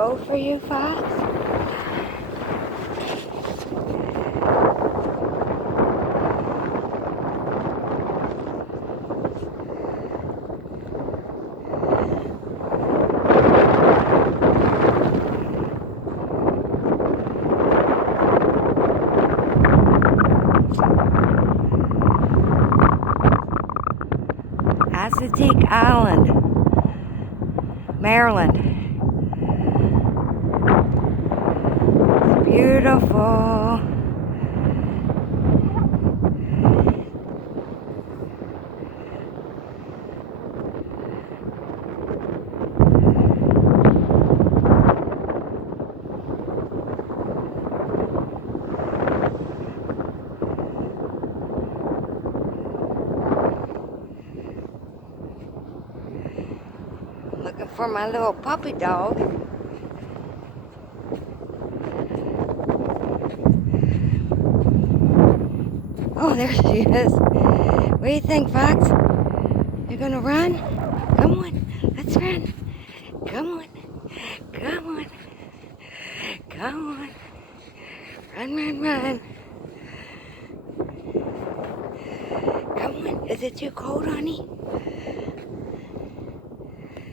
cold for you, Fox? Asseteque Island, Maryland. It's beautiful. Looking for my little puppy dog. Oh, there she is. What do you think, Fox? You're gonna run? Come on, let's run. Come on, come on, come on. Run, run, run. Come on, is it too cold, honey?